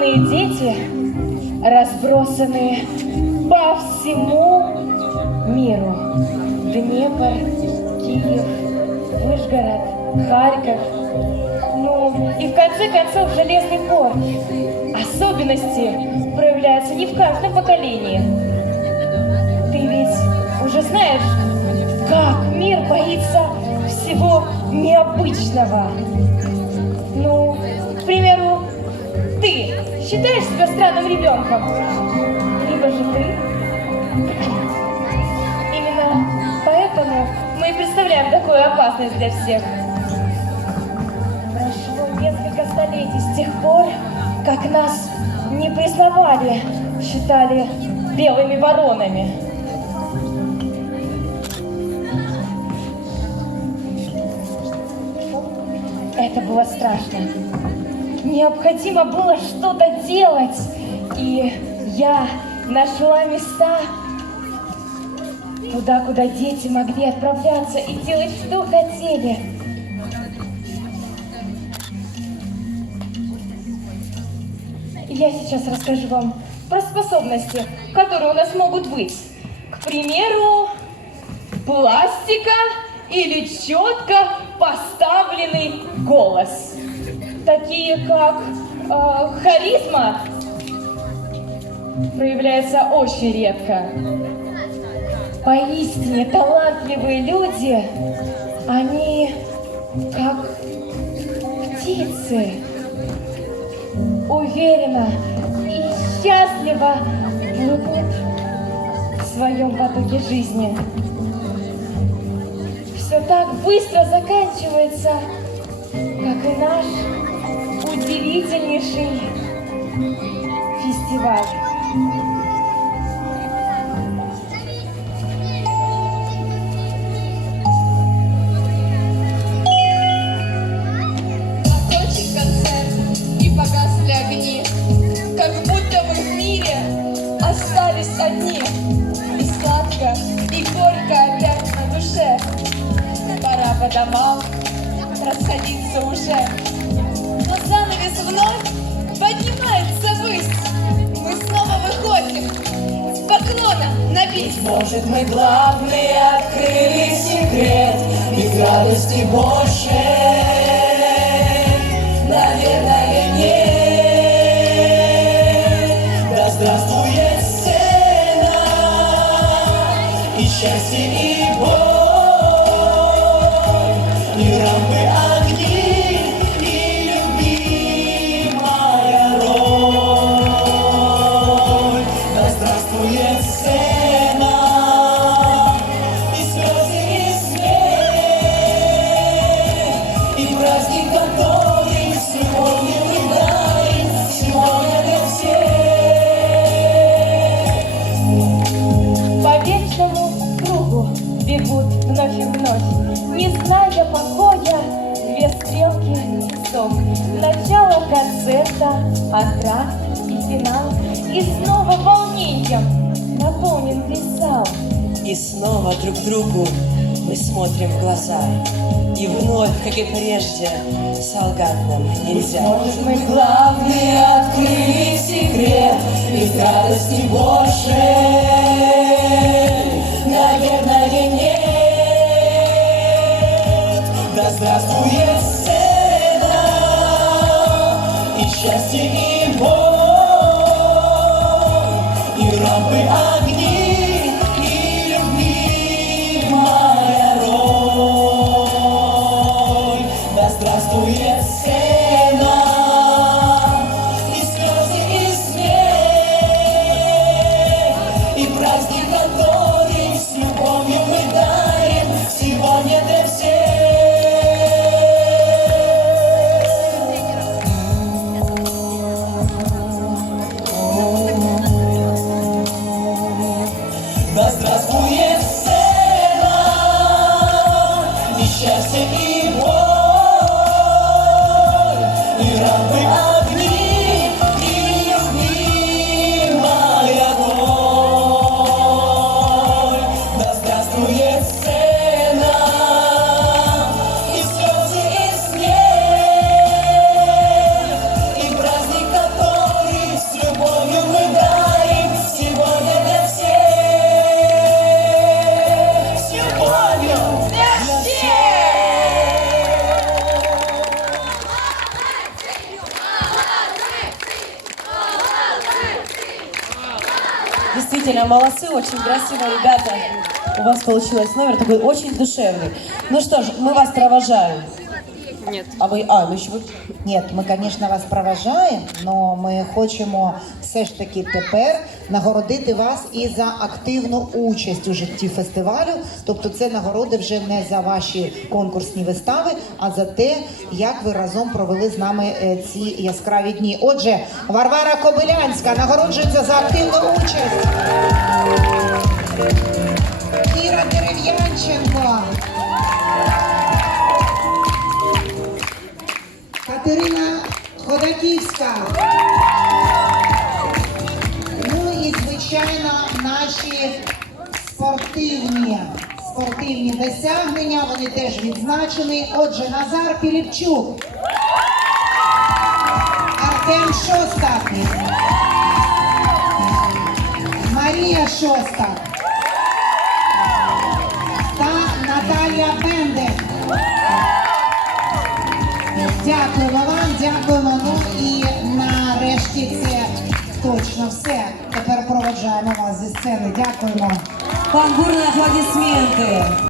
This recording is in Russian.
странные дети, разбросанные по всему миру. Днепр, Киев, Вышгород, Харьков. Ну, и в конце концов Железный порт. Особенности проявляются не в каждом поколении. Ты ведь уже знаешь, как мир боится всего необычного. Ну, к примеру, ты считаешь себя странным ребенком? Либо же ты? Именно поэтому мы и представляем такую опасность для всех. Прошло несколько столетий с тех пор, как нас не признавали, считали белыми воронами. Это было страшно. Необходимо было что-то делать. И я нашла места туда, куда дети могли отправляться и делать, что хотели. Я сейчас расскажу вам про способности, которые у нас могут быть. К примеру, пластика или четко поставленный голос. Такие как харизма проявляется очень редко. Поистине талантливые люди, они как птицы, уверенно и счастливо плывут в своем потоке жизни. Все так быстро заканчивается, как и наш удивительнейший фестиваль. Закончен концерт и погасли огни, как будто мы в мире остались одни. И сладко, и горько опять на душе. Пора по домам расходиться уже. Но занавес вновь поднимается ввысь. Мы снова выходим с поклона на бис. Может, мы главные открыли секрет, ведь радости больше, наверное, нет. Да здравствует сцена, и счастье, и боль, и рампы, огни, и любимая роль. Да здравствует сцена, и слезы, и смех, и праздник, который с любовью мы дарим сегодня для всех. По вечному кругу бегут вновь и вновь, не зная покоя, две стрелки сок. Начало концерта, антракт и финал, и снова волнением наполнен весь зал. И снова друг другу мы смотрим в глаза, и вновь, как и прежде, солгать нам нельзя. Может, мы главные открыли секрет, ведь радости больше, наверное, нет. Да здравствует сцена, и счастье, и боль, и рампы, огни, и любимая роль. Да здравствует сцена, и слезы, и смех, и праздник, который с любовью мы дарим сегодня для всех. Действительно, молодцы, очень красиво, ребята. У вас получилось номер такой очень душевный. Ну что ж, мы вас провожаем. Нет. А ви, ну ще ви. Ні, ми, звісно, вас проважаємо, але ми хочемо все ж таки тепер нагородити вас і за активну участь у житті фестивалю. Тобто це нагороди вже не за ваші конкурсні вистави, а за те, як ви разом провели з нами ці яскраві дні. Отже, Варвара Кобилянська нагороджується за активну участь. Кіра Дерев'янченко. Катерина Ходаківська. Ну і, звичайно, наші спортивні досягнення, вони теж відзначені. Отже, Назар Піліпчук, Артем Шостак, Марія Шостак та Наталія Бендик. Дякуємо вам, дякуємо. Ну і нарешті це точно все. Тепер проводжаємо вас зі сцени. Дякуємо. Пан Бурний, аплодисменты.